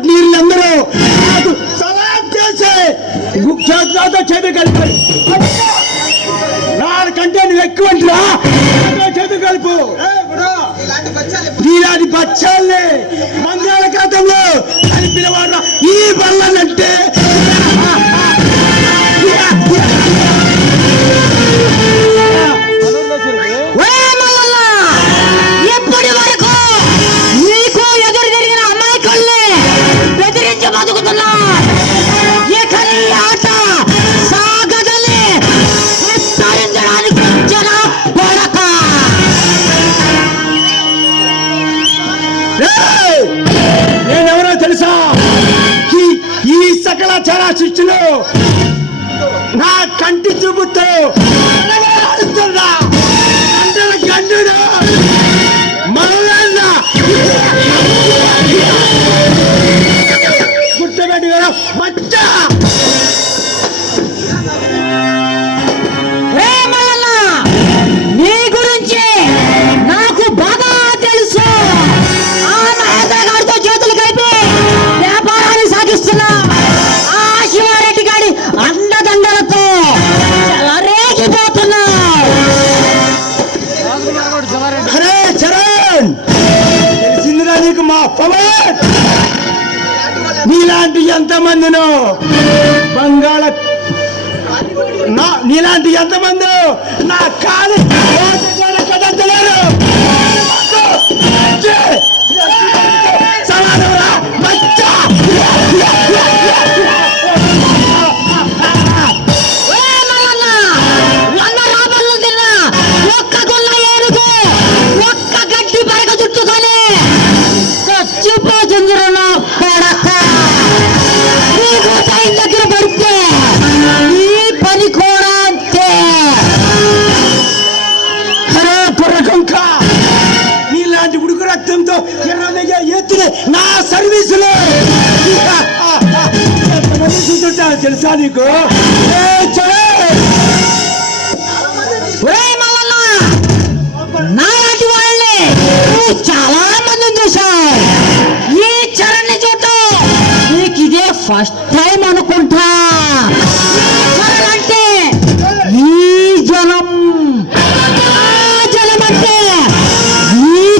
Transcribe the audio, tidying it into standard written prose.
పుట్టిన నీళ్ళందరూ నాకు సలాం చేసి చేతులు కలిపారు. నాకంటే నువ్వు ఎక్కువ చేతులు కలుపు. నీలాంటి బచ్చాల్ని బంగాళాఖాతంలో కలిపిన వాడు ఈ బల్లనంటే ఇప్పటి వరకు నీకు ఎదురు జరిగిన అమాయకుల్ని బెదిరించి బతుకుతున్నా. ఇక నీ ఆట సాగదని విస్తరించడానికి వచ్చిన కొడక. నేనెవరో తెలుసా? ఈ సకల చర సృష్టిలో నా కంటి చూపుతో గండుడు మరొక గుర్తుపెట్టి మచ్చ. నీ గురించి నాకు బాగా తెలుసు. ఆ మహేంద్ర గారితో చేతులు కలిపి వ్యాపారాన్ని సాగిస్తున్నా. ఆ శివారెడ్డి గారి అండదండలతో చెలరేగిపోతున్నా. అరే చరణ్, తెలిసిందిరా నీకు మా పవర్? నీలాంటి ఎంతమందినో నీలాంటి ఎంతమంది నా కాలి కదంతలేరు. దగ్గర పడితే ఈ పని కూడా అంతే. నీలాంటి ఉడుకు రక్తంతో ఎర్రగా ఎత్తున నా సర్వీసులు చూస్తుంటాను తెలుసా నీకు? నాలాంటి వాళ్ళని చాలా మందిని చూశావు. ఈ చరణ్ చూడటం నీకు ఇదే ఫస్ట్ టైం.